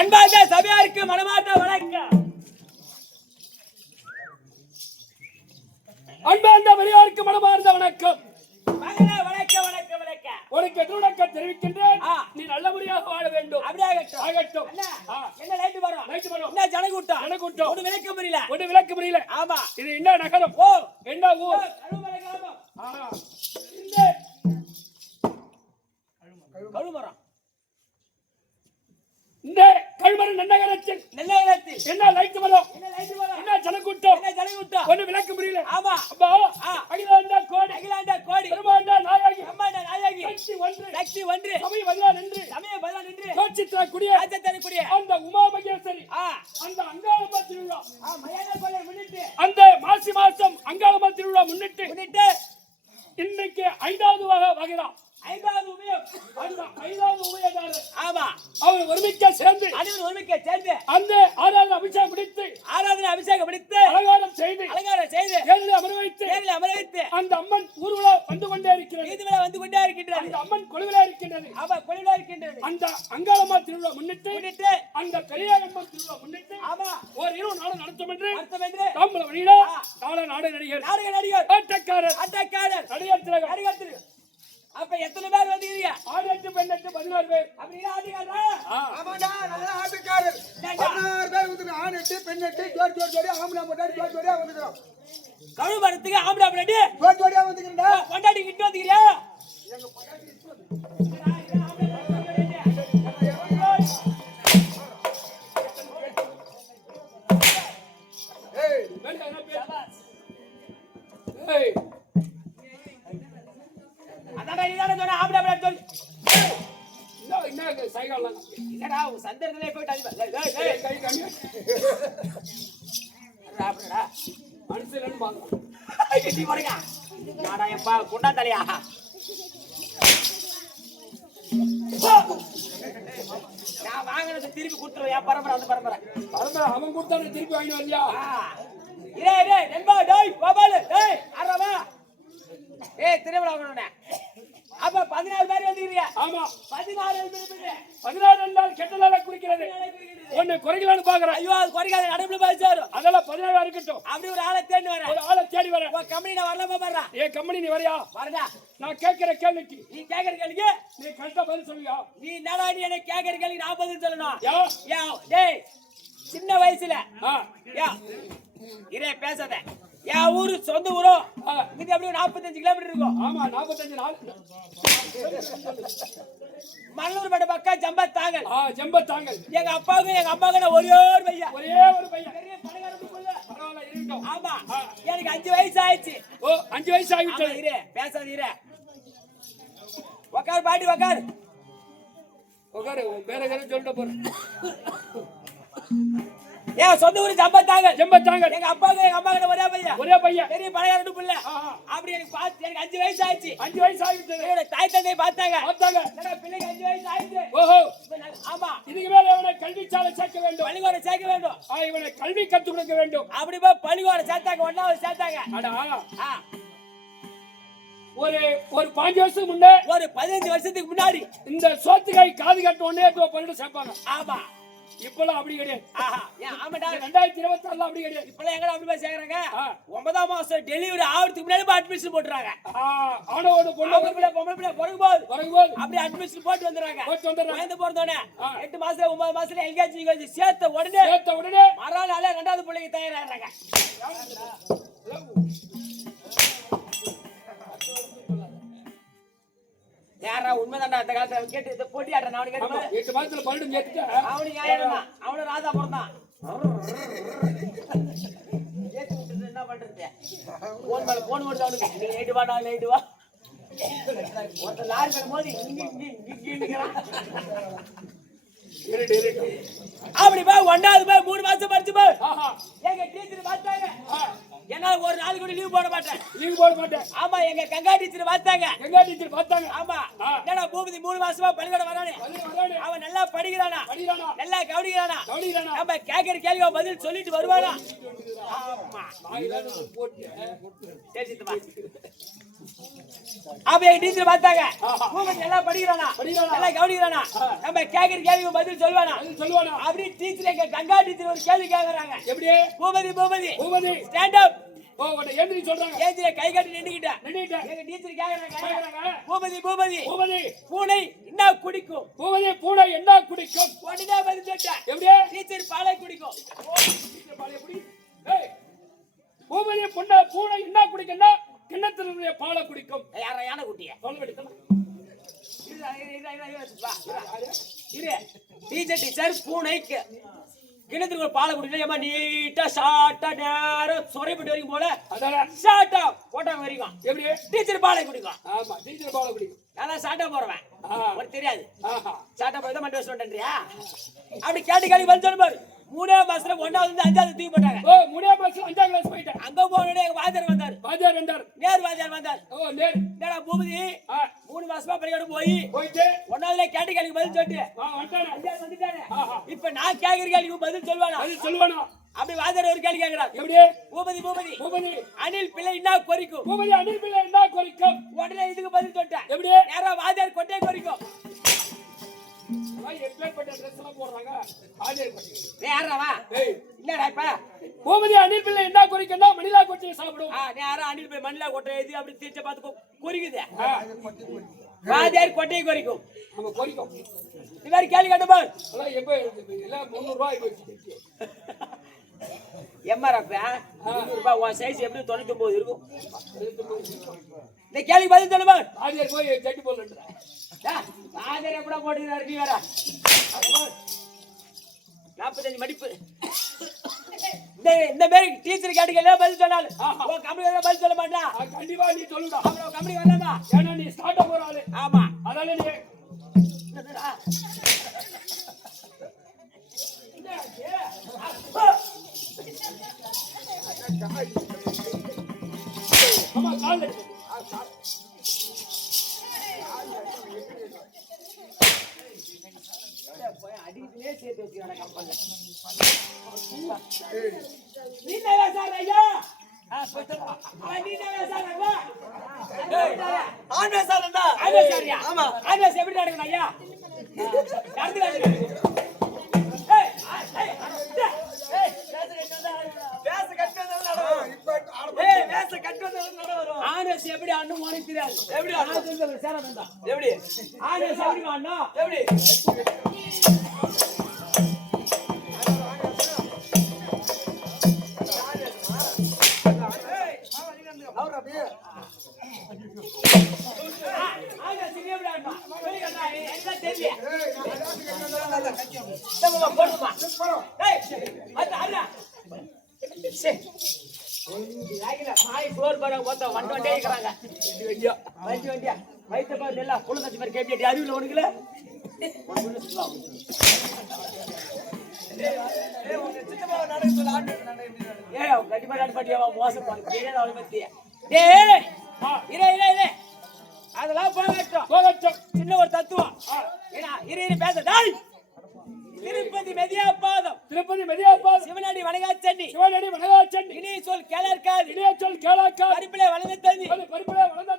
அன்பார்ந்த சபையாருக்கு மனமார்ந்த வணக்கம். அன்பார்ந்த பெரியாருக்கு மனமார்ந்த வணக்கம். வணக்கம் வணக்கம் வணக்கம் வணக்கம். உனக்கு எதிர்வணக்கம் தெரிவிக்கின்றேன். நீ நல்லபடியாக வாழ வேண்டும். அப்படியே ஆகட்டும். ஆகட்டும். என்ன லைட் வரும்? லைட் வரும். என்ன ஜனக்கூட்டம்? ஜனக்கூட்டம். ஒண்ணு விளக்க முடியல. ஒண்ணு விளக்க முடியல. ஆமா. இது என்ன நகரம்? ஓ, என்ன ஊர்? கழுமலை கிராமம். இந்த கழுமரம். இந்த கழுமர நன்னகரத்தில் என்ன லைட் வரும்? என்ன லைட் வரும்? என்ன ஜனக்கூட்டம்? என்ன ஜனக்கூட்டம்? ஒண்ணு விளக்க முடியல. ஆமா. அப்பா அகிலாண்ட கோடி பிரம்மாண்ட நாயகி பிரம்மாண்ட நாயகி சக்தி ஒன்று சமய பதிலா நின்று கோச்சித்ரா குடிய அந்த உமா மகேஸ்வரி அந்த அங்காளம்மா திருவிழா அந்த மாசி மாசம் அங்காளம்மா திருவிழா முன்னிட்டு இன்னைக்கு 5வது வகைதான். 5வது உபயம். அந்த 5வது உபயதாரர் ஆமா. அவர் ஒருமிக்க சேர்ந்து அந்த ஆராதனை அபிஷேகம் முடித்து அலங்காரம் செய்து ஏழில் அமர வைத்து அந்த அம்மன் ஊர்வல வந்து கொண்டே இருக்கிறது. அந்த அம்மன் கொலுவிலே இருக்கின்றது. அந்த அங்காளம்மா திருவிழா முன்னிட்டு அந்த பெரியாரம்மன் திருவிழா முன்னிட்டு ஒரு 2 நாள் நடத்தும் என்று தாம்பல வழியில நாடக நடிகர் ஆட்டக்காரர் நடிகர் திலகம். அப்ப எத்தனை பேர் வந்தீங்க? 6 8 பெண் 8 16 பேர். அப்படியே ஆட்டக்காரரா? ஆமாடா, நல்ல ஆட்டக்காரர். 16 பேர் வந்து ஆண் 8 பெண் 8 ஜோடி ஆம்பளை முன்னாடி ஜோடியா வந்துறோம். கழுமரத்துக்கு ஆம்பளை முன்னாடி ஜோடியா வந்துக்கிறடா. கொண்டாடி கிட்ட வந்துறியா? எங்க பொண்டாட்டி ஏய் அதான் நீதானே சொன்ன ஆம்பளை முன்னாடி சொல்லு. என்ன சைகாலாம் என்னடா உன் சந்தர்ப்பத்திலே போய்ட்டாங்க. கை கண்ணு ராப்டா மனசுலன்னு பாக்கலாம். நீ போடுங்க. நாடா எப்பா குண்டா தலையா? நான் வாங்குறது திருப்பி கொடுத்துருவேன். பரம்பரை அந்த பரம்பரை அவன் கொடுத்தானே திருப்பி வாங்கிட்டு வரியா? இதே நண்பா டேய் கோபாலு டேய் ஆறவா ஏய் திருவிழா வரணும்னே. அப்ப 16 பேர் வந்தீங்க. ஆமா 16 பேர் 16 நாள் கெட்ட நாளா குறிக்கிறது. ஒண்ணு குறைக்கலாம்னு பாக்குறேன். ஐயோ அது குறைக்காத நடுவுல பாச்சாரு. அதெல்லாம் 17 இருக்கட்டும். அப்படி ஒரு ஆளை தேடி வரேன். ஒரு ஆளை தேடி வரேன். உன் கம்பெனி நான் வரலாமா பாறா? ஏன் கம்பெனி நீ வரியா? வரடா. நான் கேட்கிற கேள்விக்கு நீ கேக்குற கேள்விக்கு நீ கரெக்டா பதில் சொல்லுவியா? நீ என்னடா நீ என்ன கேக்குற கேள்விக்கு நான் பதில் சொல்லணும். யா டேய் சின்ன வயசுல யா இரே பேசாத. என் ஊரு சொந்த ஊரோ இது அப்படியே 45 கிலோமீட்டர் இருக்கும். ஆமா 45 நாள். மல்லூர் பட்ட பக்கம் ஜம்பத்தாங்கல். ஜம்பத்தாங்கல். எங்க அப்பாவுக்கு எங்க அம்மாவுக்கு ஒரே ஒரு பையன். பெரிய பணக்காரன் புள்ள. பரவாயில்ல இருக்கட்டும். ஆமா எனக்கு 5 வயசு ஆயிடுச்சு. ஓ 5 வயசு ஆயிடுச்சு. இரே பேசாத இரே. உட்கார் பாட்டி உட்கார். உட்காரு வேற வேற சொல்லிட்டு போறேன். ஏன் சொந்த ஊரு ஜம்பத்தாங்கல். எங்க அப்பாவுக்கு எங்க அம்மாவுக்கு ஒரே பையன். பெரிய பணக்காரன் புள்ள. அப்படி எனக்கு பார்த்து எனக்கு 5 வயசு ஆயிடுச்சு. 5 வயசு ஆயிடுச்சு. என்னோட தாய் தந்தை பார்த்தாங்க. என்னடா பிள்ளைக்கு 5 வயசு ஆயிடுச்சு. ஓஹோ ஆமா இதுக்கு மேல இவனை கல்விச்சாலை சேர்க்க வேண்டும். பள்ளிக்கூடம் சேர்க்க வேண்டும். இவனை கல்வி கற்றுக் கொடுக்க வேண்டும். அப்படி போய் பள்ளிக்கூடம் சேர்த்தாங்க. 1வது சேர்த்தாங்க. ஒரு 5 வருஷத்துக்கு முன்னே ஒரு 15 வருஷத்துக்கு முன்னாடி இந்த சோத்துக்காய் காது கட்ட உடனே பண்ணிட்டு சேர்ப்பாங்க. ஆமா இப்பெல்லாம் அப்படி கிடையாது. ஆமாடா 2026 அப்படி கிடையாது. இப்பெல்லாம் எங்க அப்படி போய் சேர்க்கறாங்க? 9ஆம் மாசம் டெலிவரி ஆவறதுக்கு முன்னாடி அட்மிஷன் போட்டுறாங்க. ஆனோட பொம்பளை பிள்ளை பிறகும்போது அப்படி அட்மிஷன் போட்டு வந்துறாங்க. குழந்தை பிறந்தோடனே 8 மாசத்துல 9 மாசத்துல எல்கேஜி சேர்த்த உடனே மறுநாள் 2வது பிள்ளைக்கு தயாராகிறாங்க. யாரா உண்மைதான்டா அந்த காலத்துல கேட்டு போட்டி ஆடுற நான் கேட்டு 8 மாசத்துல பன்னெண்டு கேட்டுட்டா அவனுக்கு ஆயிரமா அவனு ராஜா பிறந்தான். ஏத்து விட்டு என்ன பண்றது? போன் மேல போன் போட்டு அவனுக்கு நீ நைட்டு வா நான் நைட்டு வா ஒரு லாரி பண்ணும்போது அப்படி போய் 1வது போய் 3 மாசம் படிச்சு போய் எங்க டீச்சர் பார்த்தாங்க. என்னால ஒரு நாள் கூட லீவ் போட மாட்டேன். ஆமா எங்க கங்கா டீச்சர் பார்த்தாங்க. ஆமா என்னடா பூபதி 3 மாசமா பள்ளிக்கூடம் வரானே அவன் நல்லா படிக்கிறானா நல்லா கவனிக்கிறானா நம்ம கேட்கிற கேள்வி பதில் சொல்லிட்டு வருவானா? ஆமா அப்ப எங்க டீச்சர் பார்த்தாங்க பூபதி எல்லாம் படிக்கிறானா எல்லாம் கவனிக்கிறானா நம்ம கேக்குற கேள்விக்கு பதில் சொல்லுவானா அப்படி டீச்சர் எங்க கங்கா டீச்சர் ஒரு கேள்வி கேக்குறாங்க எப்படி பூபதி ஸ்டாண்ட் அப் ஓ உன்னை ஏந்திரி சொல்றாங்க ஏந்திர கை கட்டி நின்னுக்கிட்டேன் எங்க டீச்சர் கேக்குறாங்க பூபதி பூனை என்ன குடிக்கும் பூனை என்ன குடிக்கும் உடனே பதில் சொல்லிட்டேன் எப்படி டீச்சர் பாலை குடிக்கும் பூனை என்ன குடிக்கும்னா கிண்ணத்தினுடைய பாலை குடிக்கும் யாரா யானை குட்டிய சொல்ல வேண்டியது டீச்சர் பூனைக்கு கிணத்துக்கு ஒரு பாலை குடிக்கணும் ஏமா நீட்டா ஷார்ட்டா நேரம் சொரைப்பட்டு வரைக்கும் போல அதான் ஷார்ட்டா போட்டாங்க வரைக்கும் எப்படி டீச்சர் பாலை குடிக்கும் ஆமா டீச்சர் பாலை குடிக்கும் அதான் ஷார்ட்டா போறவன் உனக்கு தெரியாது ஷார்ட்டா போய் தான் மண்டி வச்சுட்டேன்றியா அப்படி கேட்டு பதில் சொல்லு பாரு 3ஆம் மாசத்துல 1வது 5வது தூக்கி போட்டாங்க ஓ 3ஆம் மாசத்துல 5ஆம் கிளாஸ் போயிட்டேன் அங்க போனே எங்க வாத்தியார் வந்தார் நேர் வாத்தியார் வந்தார் ஓ நேர் என்னடா பூபதி 3 மாசமா படிக்கணும் போயிட்டு 1வதுல கேட்டு பதில் சொல்லிட்டு வந்துட்டானே 5வது வந்துட்டானே இப்ப நான் கேக்குற கேள்விக்கு பதில் சொல்லுவானா அப்படி வாத்தியார் ஒரு கேள்வி கேக்குறார் எப்படி பூபதி அணில் பிள்ளை என்ன கொறிக்கும் அணில் பிள்ளை என்ன கொறிக்கும் உடனே இதுக்கு பதில் சொல்லிட்டேன் எப்படி நேரா வாத்தியார் கொட்டை கொறிக்கும் எப்பேற்பட்ட ட்ரெஸ் எல்லாம் போடுறாங்க ஆஜர் பண்ணி நேரவா என்னடா இப்ப பூபதி அணில் பிள்ளை என்ன கொறிக்கும்னா மணிலா கொட்டையை சாப்பிடும் நேரா அணில் பிள்ளை மணிலா கொட்டை எது அப்படி தீர்ச்ச பார்த்து கொறிக்குது வாத்தியார் கொட்டையை கொறிக்கும் நம்ம கொறிக்கும் இந்த மாதிரி கேள்வி கேட்டு பாரு எல்லாம் எப்ப எல்லாம் 300 ரூபாய் வச்சு எம்ஆர்எஃப் 300 ரூபாய் உன் சைஸ் எப்படி 99 இருக்கும் இந்த கேள்வி பதில் சொல்லு பாரு ஆஜர் போய் சட்டி போடுறேன் ஆஜர் எப்படா போட்டுக்கிறாரு நீ வேற 45 மடிப்பு இந்த மாதிரி டீச்சர் கேட்டுக்கல பதில் சொன்னாலும் உன் கம்பெனி பதில் சொல்ல மாட்டான் கண்டிப்பா நீ சொல்லுடா அப்புறம் கம்பெனி வரலாமா ஏன்னா நீ ஸ்டார்ட் போற ஆளு ஆமா அதால நீ ஆமா கால் அடிக்கவே சேர்த்து வச்சுக்கிறான கம்பெனில நீ நேரா சார் ஐயா நீ நேரா சார் ஐயா ஆன்வே சார்டா ஆன்வே சாரியா ஆமா ஆன்வே எப்படி நடக்கணும் ஐயா நடந்து ஏய் வேஸ் கட்டறதா நடவரும் ஆன்வே எப்படி அண்ணு உனக்கு தெரியாது எப்படி அண்ணா சொல்றது சேர வேண்டாம் எப்படி ஆன்வே எப்படி அண்ணா எப்படி அதெல்லாம் போகட்டும் சின்ன ஒரு தத்துவம் பேச திருப்பதி மெதியா பாதம் சிவனடி வணங்காச்சண்டி இனி சொல் கேளற்காது பரிப்பிலே வளர்ந்த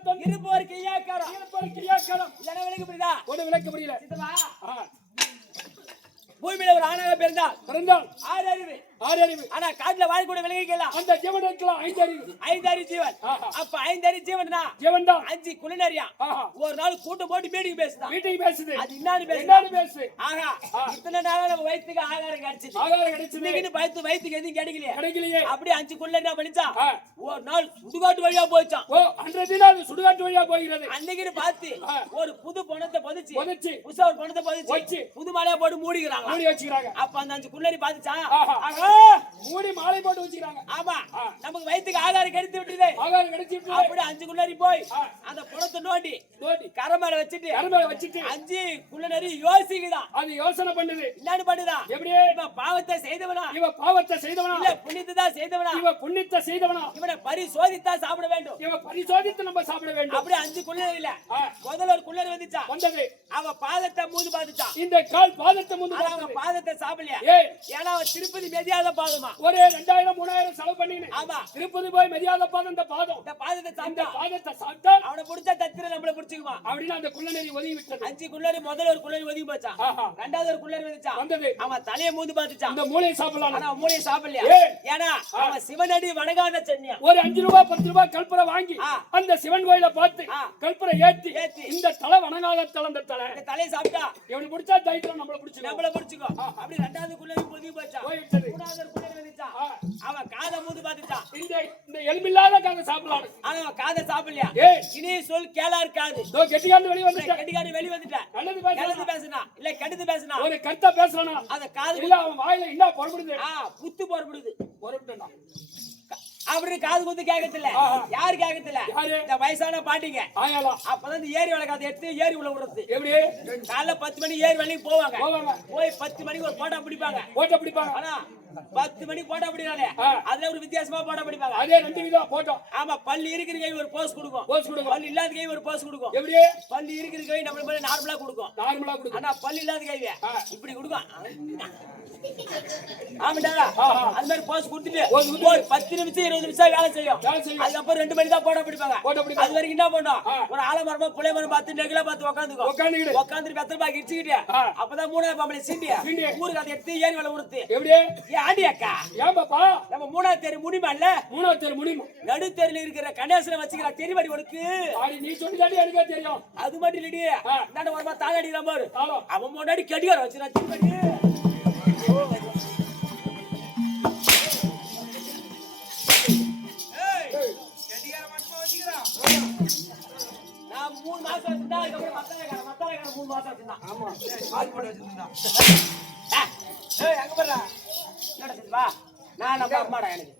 தண்ணி இருப்பவருக்கு ஐயாக்காரம் இதெல்லாம் விளக்க புரியுதா பூமியில ஒரு ஆணாக பிறந்தால் 6 அறிவு ஆனா காட்டுல வாழக்கூடிய விலங்குகள் அந்த ஜீவனுக்குலாம் 5 அறிவு ஜீவன் அப்ப 5 அறிவு ஜீவன்டா 5 குளிநரியா ஒரு நாள் கூட்டம் போட்டு மீட்டிங் பேசுது அது என்னன்னு பேசு ஆஹா இத்தனை நாளா நம்ம வயித்துக்கு ஆகாரம் கிடைச்சது இன்னைக்கு வயித்துக்கு எதுவும் கிடைக்கலையே அப்படி 5 குள்ள என்ன பண்ணிச்சா ஒரு நாள் சுடுகாட்டு வழியா போச்சான் அன்றைய நாள் சுடுகாட்டு வழியா போகிறது அன்னைக்கு பார்த்து ஒரு புது பணத்தை பதிச்சு புதுசா ஒரு பணத்தை பதிச்சு புது மாலையா போட்டு மூடிக்கிறாங்க அப்ப அந்த 5 குள்ளரி பாத்துச்சா மூடி மாலை போட்டு வச்சிருக்காங்க ஆமா நமக்கு வயித்துக்கு ஆகாரம் கிடைத்து விட்டது அப்படி 5 குள்ளரி போய் அந்த பணத்தை நோண்டி கரமேல வச்சிட்டு 5 குள்ளரி யோசிக்குதா அது யோசனை பண்ணுது என்னன்னு பண்ணுதா எப்படி இவன் பாவத்தை செய்தவனா இல்ல புண்ணியத்தை செய்தவனா இவனை பரிசோதித்தா சாப்பிட வேண்டும் இவன் பரிசோதித்து நம்ம சாப்பிட வேண்டும் அப்படி 5 குள்ளரி இல்ல முதல்ல ஒரு குள்ளரி வந்தது அவ பாதத்தை மூந்து பாத்துச்சா இந்த கால் பாதத்தை மூந்து அவ பாதத்தை சாப்பிடலையா ஏன்னா அவ திருப்பதி மெதியா மெதியாத பாதமா ஒரு 2000 3000 செலவு பண்ணினேன். ஆமா திருப்பதி போய் மெதியாத பாதம் இந்த பாதம். இந்த பாதத்தை இந்த சாப்பிட்டா பாதத்தை சாப்பிட்டால் அவனை பிடிச்சா தத்திர நம்மள பிடிச்சுக்குமா அப்படின்னு அந்த குள்ளநெறி ஒதுங்கி விட்டது. 5 குள்ளரி முதல்ல ஒரு குள்ளரி ஒதுங்கி போச்சான் ஆஹா. ரெண்டாவது ஒரு குள்ளரி வந்துச்சான் வந்தது. அவன் தலையை மூந்து பார்த்துச்சான் அந்த மூளையை சாப்பிடலாம். ஆனா அவன் மூளையை சாப்பிடலையா ஏய். ஏன்னா அவன் சிவனடி வணங்காத சென்னியா ஒரு 5 ரூபாய் 10 ரூபாய் கல்பரை வாங்கி ஆ. அந்த சிவன் கோயிலை பார்த்து ஆ. கல்பரை ஏத்தி ஏத்தி. இந்த தலை வணங்காத தலை இந்த தலை இந்த தலையை சாப்பிட்டா எவனுக்கு பிடிச்சா தைத்தியம் நம்மள பிடிச்சு நம்மள பிடிச்சுக்கோ அப்படி ரெண்டாவது குள்ளரி ஒதுங்கி போச்சான் போயிட்டது. மூணாவது ஒரு குள்ளரி வந்துச்சான் ஆ. அவன் காதை மூந்து பார்த்துச்சான் இந்த எலும்பில்லாத காங்க சாப்பிடலாம். ஆனா அவன் காதை சாப்பிடலையா ஏய். இனி சொல் கேளா இருக்காது இதோ கெட்டிக்காரன் வெளிய வந்துட்டான். கெட்டிக்காரி வெளி வந்துட்டான் நல்லது நல்லது பேசுறான். பேசுனா இல்ல கெடுது பேசுனா ஒரு கருத்தா பேசுறானா அத காது இல்ல அவன் வாயில என்ன பொறுப்படுது புத்து போறப்படுது பொறுப்பட்டா அப்படி காது குத்து கேட்கறதில்ல ஆஹா. யாரு கேட்கறதில்ல யாரு? இந்த வயசான பாட்டிங்க ஆயாலா அப்பதான் இந்த ஏரி வளர்க்காத எடுத்து ஏரி உள்ள விடுறது எப்படி காலைல 10 மணி ஏரி வழிக்கு போவாங்க போவாங்க. போய் 10 மணிக்கு ஒரு போட்டா பிடிப்பாங்க போட்டோ பிடிப்பாங்க. ஆனா 10 மணிக்கு போட்டா பிடிக்கிறானே ஆ. அதுல ஒரு வித்தியாசமா போட்டா பிடிப்பாங்க அதே 2 விதம் போட்டோ ஆமா பல்லு இருக்கிற கை ஒரு போஸ் கொடுக்கும் போஸ் கொடுக்கும். பல்லு இல்லாத கை ஒரு போஸ் கொடுக்கும் எப்படி பல்லு இருக்கிற கை நம்ம மேல நார்மலா கொடுக்கும் நார்மலா கொடுக்கும். ஆனா பல்லு இல்லாத கை ஆ. இப்படி கொடுக்கும் ஆமாடா ஆஹா. அது மாதிரி போஸ் கொடுத்துட்டு போஸ் கொடுத்து. ஒரு 10 நிமிஷம் 20 நிமிஷம் வேலை செய்யும் வேலை செய்யும். அதுக்கப்புறம் 2 மணி தான் போட்டா பிடிப்பாங்க போட்டோ பிடிப்பாங்க. அது வரைக்கும் என்ன பண்ணும் ஆ. ஒரு ஆலமரமா புளிய மரம் பார்த்து நெகிழ பார்த்து உட்காந்துக்கோ உட்காந்துக்கிட்டு. உட்காந்துட்டு பெத்தல் பாக்கி இடிச்சுக்கிட்டு ஆ. அப்பதான் மூணாவது பாம்பளை சீண்டியா சீண்டி. ஊருக்கு அதை எடுத்து ஏரி வேலை உறுத்து எப்படி ஏன் ஆண்டி அக்கா ஏன் பாப்பா நம்ம மூணாவது தெரு முடியுமா இல்ல மூணாவது தெரு முடியுமா நடுத்தெருல இருக்கிற கணேசனை வச்சுக்கிற தெரிவடி உனக்கு ஆடி நீ சொல்லிதாடி எனக்கே தெரியும். அது மட்டும் இல்லடி ஆ. நான் வரமா தாள அடிக்கிற பாரு தாளம். அவன் முன்னாடி கடிகாரம் வச்சுனா தெரிவடி நான் 3 மாசம் வச்சிருந்தா அதுக்கப்புறம் மத்தாலக்கார 3 மாசம் வச்சிருந்தான் ஆமா ஆள் போட்டு வச்சிருந்தான். ஏய் அங்க பாருடா என்னடா சிவா நான் நம்ம அம்மாடா எனக்கு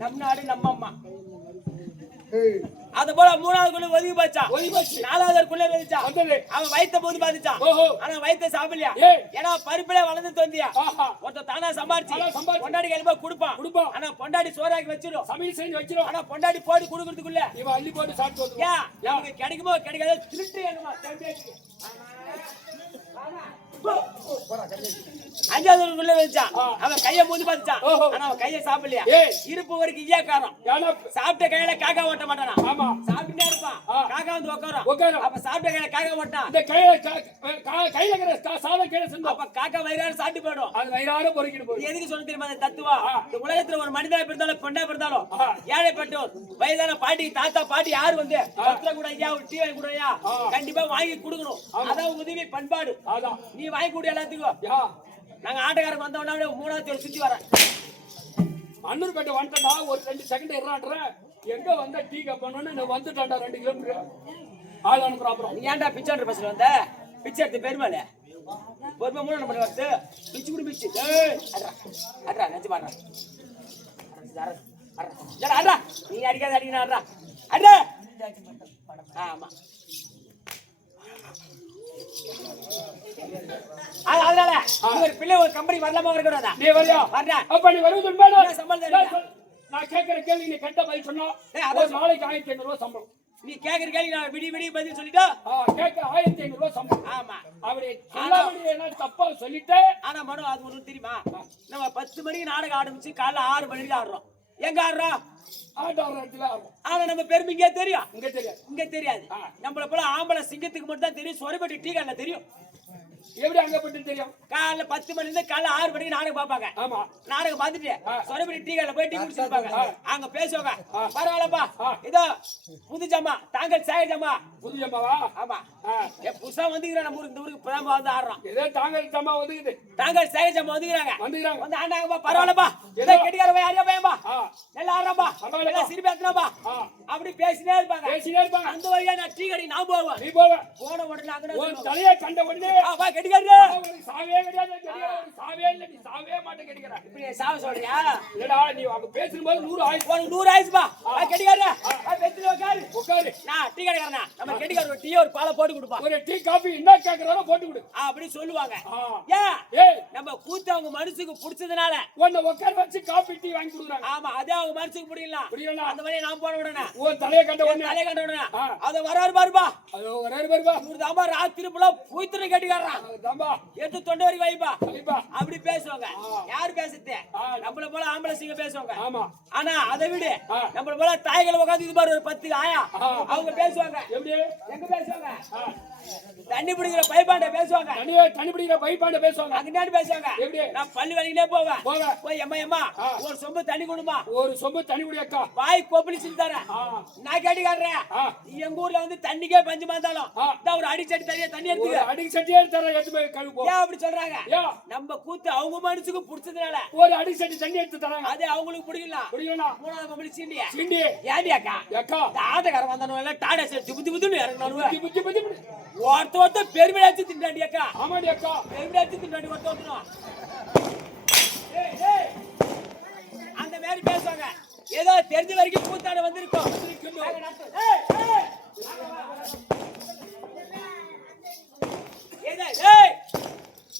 நம்ம நாடு நம்ம அம்மா ஏய் அத போல மூணாவது குள்ள ஒதுங்கி போச்சான் ஒதுங்கி போச்சு. நாலாவது குள்ள வந்துச்சான் வந்தது. அவன் வயித்தை போது பாத்துச்சான் ஓஹோ. ஆனா வயித்தை சாப்பிடலையா ஏய். ஏன்னா பருப்புல வளர்ந்து தோந்தியா ஆஹா. ஒருத்தன் தானா சம்பாரிச்சு தானா சம்பாரிச்சு. பொண்டாடி கிளம்ப கொடுப்பான் கொடுப்பான். ஆனா பொண்டாடி சோறாக்கி வச்சிடும் சமையல் செஞ்சு வச்சிரும். ஆனா பொண்டாடி போட்டு குடுக்கறதுக்குள்ள இவன் அள்ளி போட்டு சாப்பிட்டு வந்துருவான். ஏன் நமக்கு கிடைக்குமோ கிடைக்காத திருட்டு வேணுமா அஞ்சாவது குள்ள வந்துச்சான் ஆ. அவன் கைய மூந்து பாத்துச்சான் ஓஹோ. ஆனா அவன் கைய சாப்பிடலையா ஏய். இருப்பு வரைக்கும் ஈயக்காரம் ஏன்னா சாப்பிட்ட கையில காக்கா ஓட்ட மாட்டானா ஆமா சாப்பிட்டுட்டே இருப்பான் ஆ. காக்கா வந்து உட்காரும் உட்காரும். அப்ப சாப்பிட்ட கையில காக்கா ஓட்டான் இந்த கையில கையில இருக்கிற சாதம் கீழே செஞ்சோம். அப்ப காக்கா வயிறாரு சாப்பிட்டு போயிடும் அது வயிறார பொறுக்கிட்டு போகுது. எதுக்கு சொல்ல தெரியுமா அந்த தத்துவம் ஆ. இந்த உலகத்துல ஒரு மனிதனா பிறந்தாலும் பெண்ணா பிறந்தாலும் ஆ. ஏழைப்பட்டோர் வயதான பாட்டி தாத்தா பாட்டி யாரு வந்து பத்திர கூட ஐயா ஒரு டீ வாங்கி கூட ஐயா ஆ. கண்டிப்பா வாங்கி கொடுக்கணும் அதான் உதவி பண்பாடு அதான் நீ வாங்கி கொடு எல்லாத்துக்கும் யா நாங்க ஆட்டக்காரங்க வந்த உடனே மூணாவது தெரு சுத்தி வரேன் அன்னூர்பேட்டை வந்துட்டா ஒரு 2 செகண்ட் இறான்றேன். எங்க வந்த டீ கப்பணும்னு நான் வந்துட்டான்டா 2 கிலோமீட்டர் ஆள் அனுப்புற அப்புறம் நீ ஏன்டா பிச்சை எடுத்து பேசுற வந்த பிச்சை எடுத்து பெருமாளே பொறுமை மூணு நம்ம வந்து பிச்சு குடி பிச்சு அட்ரா அட்ரா நெஞ்சு பாடுறா அட்ரா நீ அடிக்காத அடிக்கணும் அட்ரா அட்ரா ஆமா அதனால ஒரு பிள்ளை ஒரு கம்பெனி வரலாமா வரக்கூடாதா நீ வரியா வர்றேன் அப்ப நீ வருவது உண்மையா? என்ன சம்பளம் தருவீங்க? நான் கேட்கிற கேள்வி நீ கெட்ட பதில் சொன்னா ஏய், அதான் ஒரு நாளைக்கு 1500 ரூபாய் சம்பளம். நீ கேக்குற கேள்வி நான் விடி விடி பதில் சொல்லிட்டா கேட்க 1500 ரூபாய் சம்பளம். ஆமா அப்படி சொல்லாம நீ என்ன தப்பா சொல்லிட்டு ஆனா மனோ அது ஒண்ணு தெரியுமா நம்ம 10 மணிக்கு நாடகம் ஆரம்பிச்சு காலைல 6 மணிக்கு ஆடுறோம் எங்க ஆடுறோம் ஆட்டோற இடத்துல ஆகும். ஆனா நம்ம பெருமை இங்கே தெரியும் இங்க தெரியாது. இங்க தெரியாது நம்மள போல ஆம்பளை சிங்கத்துக்கு மட்டும் தான் தெரியும் சொரபட்டி டீ கடையில தெரியும் எப்படி அங்க போட்டு தெரியும்? காலைல 10 மணில இருந்து காலைல 6 மணிக்கு நாடகம் பாப்பாங்க ஆமா நாடகம் பார்த்துட்டு சொரபடி டீ கடையில போய் டீ குடிச்சிருப்பாங்க அங்க பேசுவாங்க பரவாயில்லப்பா இதோ புது ஜாமா தாங்கள் சேகர் ஜாமா புதிய அம்மாவா? ஆமா புதுசா வந்துக்கிறேன் நம்ம ஊருக்கு இந்த ஊருக்கு இப்பதான் வந்து ஆடுறோம் ஏதோ தாங்கள் தம்மா ஒதுக்குது தாங்கள் சேகர் ஜாமா வந்துக்கிறாங்க வந்துக்கிறாங்க. வந்து ஆண்டாங்கப்பா பரவாயில்லப்பா இதோ கெட்டிக்கார யாரையா பையன்பா ஆ, நல்லா ஆடுறாப்பா பரவாயில்லைப்பா. நல்லா சிரிப்பு ஏத்துறாப்பா ஆ. அப்படி பேசினே இருப்பாங்க பேசினே இருப்பாங்க. அந்த வழியா நான் டீ கடைக்கு நான் போவேன் நீ போவ போன உடனே அங்கே உன் தலையை கண்ட உடனே வா கெட்டிக்காரு உனக்கு சாவே கிடையாது. தெரியாது. உனக்கு சாவே இல்லை. நீ சாவே மாட்டே கேட்கிற. இப்படி சாவ சொல்றியா இல்லடா நீ அங்க பேசும்போது 100 ஆயிரம் உனக்கு 100 ஆயிடுச்சுப்பா வா கெட்டிக்காரு வெத்தில உட்காரு உட்காரு. நான் டீ கடைக்காரனா நம்ம கெட்டிக்கார ஒரு டீ ஒரு பாலை போட்டு கொடுப்பா ஒரு டீ காபி என்ன கேக்குறாரோ போட்டு கொடு. அப்படி சொல்லுவாங்க ஆ. ஏன் ஏய் நம்ம கூத்து அவங்க மனசுக்கு பிடிச்சதுனால உன்னை உட்கார வச்சு காபி டீ வாங்கி கொடுக்குறாங்க. ஆமா அதே அவங்க மனசுக்கு பிடிக்கலாம் புரியல? அந்த வழியை நான் போன உடனே உன் தலையை கண்ட உடனே தலையை கண்ட உடனே ஆ. அத வராரு பாருப்பா அது ஒரே பேருப்பா. இவரு தாம்பா ராத்திரி புள்ள பூய்த்துறை கட்டிக்காரன் தாம்பா எடுத்து தொண்டை வரைக்கும் வைப்பா வைப்பா. அப்படி பேசுவாங்க. யாரு பேசுறது? நம்மள போல ஆம்பளை சிங்க பேசுவாங்க. ஆமா. ஆனா அதை விட நம்மள போல தாய்களை உட்காந்து இது மாதிரி ஒரு 10 ஆயா அவங்க பேசுவாங்க. எப்படி எங்க பேசுவாங்க? தண்ணி பிடிக்கிற பைப்பாண்ட பேசுவாங்க. தண்ணி பிடிக்கிற பைப்பாண்ட பேசுவாங்க. அங்கனாடி பேசுவாங்க. எப்படி? நான் பள்ளி வலிக்கிட்டே போவேன். போய் எம்மா ஒரு சொம்பு தண்ணி கொடுமா. ஒரு சொம்பு தண்ணி குடி அக்கா. வாய் கொப்பளிச்சு தரேன். நான் கேட்டி காட்டுறேன். எங்க ஊர்ல வந்து தண்ணிக்கே பஞ்சமா இருந்தாலும் ஒரு அடி சட்டி தண்ணி எடுத்துக்க. அடி சட்டியே தர எடுத்து போய் கழுவு. ஏன் அப்படி சொல்றாங்க? நம்ம கூத்து அவங்க மனசுக்கு பிடிச்சதுனால ஒரு அடி சட்டி தண்ணி எடுத்து தராங்க. அது அவங்களுக்கு பிடிக்கலாம். மூணாவது பொம்பளை சீண்டி ஏண்டி அக்கா தாத்தக்காரன் வந்தானு டாடா சே துபு துபுன்னு இறங்கணும். ஒருத்த பெருமிடாச்சு திண்டாண்டி அக்கா. ஆமாடி அக்கா. பெருமிடாச்சு திண்டாண்டி ஒருத்தனும் அந்த மாதிரி பேசுவாங்க. ஏதோ தெரிஞ்ச வரைக்கும் கூத்தாட வந்திருக்கோம்.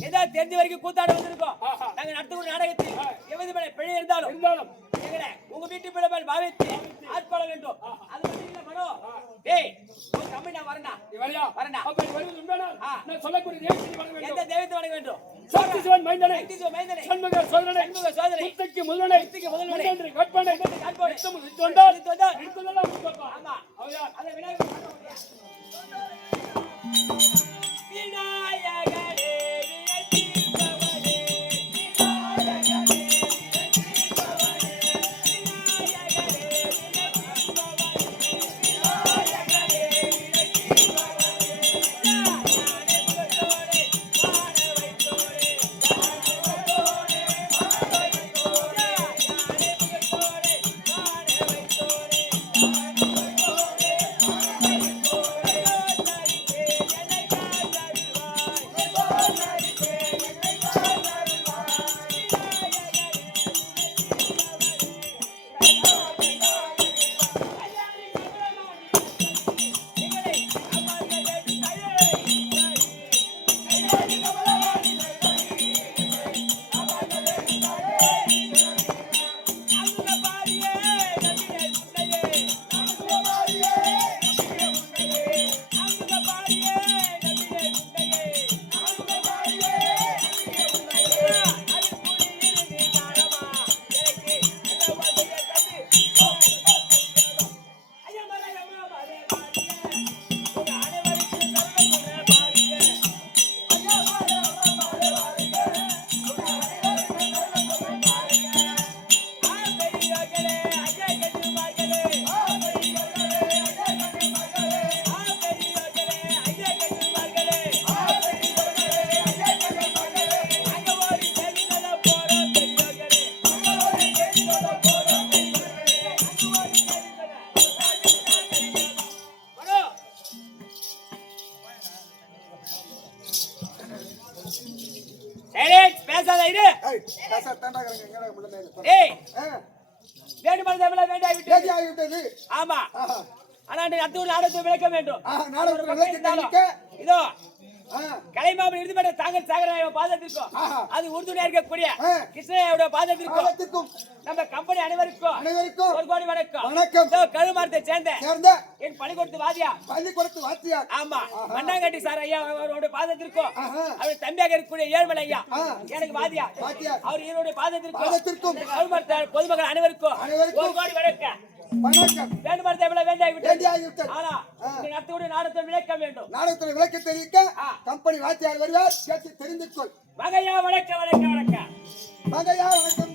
ஏதோ தெரிஞ்ச வரைக்கும் கூத்தாட வந்திருக்கோம். நாங்க நடத்தக்கூடிய நாடகத்தில் எவ்வளவு பிழை இருந்தாலும் உங்க வீட்டு பிள்ளை மேல் பாவித்து ஆட்கொள்ள வேண்டும். அது மட்டும் இல்ல மனோ. டேய் உன் கம்பெனி நான் வரேன்டா. நீ வரியா? வரேன்டா. அப்ப நீ வருவது உண்மையா? நான் சொல்லக்கூடிய தெய்வத்தை வணங்க வேண்டும். எந்த தெய்வத்தை வணங்க வேண்டும்? சக்திசிவன் மைந்தனே. சக்திசிவன் மைந்தனே. சண்முக சோதரனே. சண்முக சோதரனே. முத்துக்கு முதல்வனே. முத்துக்கு முதல்வனே. முன்னேற்றி கட்பானே. காட்பானே. நித்தம் தொண்டால். நித்தம் முத்தப்பா. ஆமா. அவயா. அத விநாயகர் பார்க்க முடியாது. விநாயகரே வியத்தீர்ப்பவனே. விநாயகரே வியத்தீர்ப்பவனே. பேசாத இரு. ஏய் வேண்டுமானது எவ்வளவு வேண்டாகிவிட்டது. ஆமா. ஆனா அடுத்த ஒரு நாடகத்தை விளக்க வேண்டும். இதோ கலைமாமன் இறுதிப்பட்ட தாங்கள் சாகராய பாதத்திற்கும் அது உறுதுணையா இருக்கக்கூடிய கிருஷ்ணாவோட பாதத்திற்கும் நம்ம கம்பெனி அனைவருக்கும் ஒரு கோடி வணக்கம். கழுமாரத்தை சேர்ந்த என் பள்ளிக்கூடத்து வாத்தியா ஆமா மண்ணாங்கட்டி சார் ஐயா அவரோட பாதத்திற்கும் அவர் தம்பியாக இருக்கக்கூடிய ஏழ்மலை ஐயா எனக்கு வாத்தியா அவர் இவருடைய பாதத்திற்கும் கழுமாரத்தை பொதுமக்கள் அனைவருக்கும் ஒரு கோடி வணக்கம். வேண்டுமானது எவ்வளவு வேண்டியாகிவிட்டது. ஆனா நடத்தக்கூடிய நாடகத்தை விளக்க வேண்டும். நாடகத்தை விளக்க தெரிவிக்க கம்பெனி வாத்தியார் வருவார். கேட்டு தெரிந்து கொள். வகையா வணக்கம். வகையா வணக்கம்.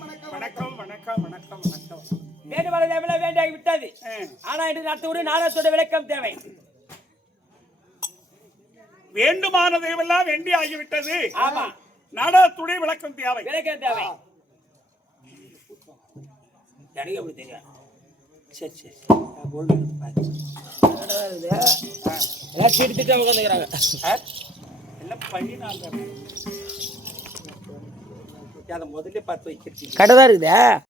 வேண்டுமானது எவ்வளவு வேண்டியாகிவிட்டது. ஆனா இன்று நடத்தக்கூடிய நாடகத்தோட விளக்கம் தேவை. வேண்டுமானது எல்லாம் வேண்டி ஆகிவிட்டது. ஆமா. நாடகத்துடைய விளக்கம் தேவை. எனக்கு எப்படி தெரியும்? சரி திட்டம் உட்காந்துக்கிறாங்க. முதல்ல 10 வைக்கிறீங்க கடை தான் இருக்குதா?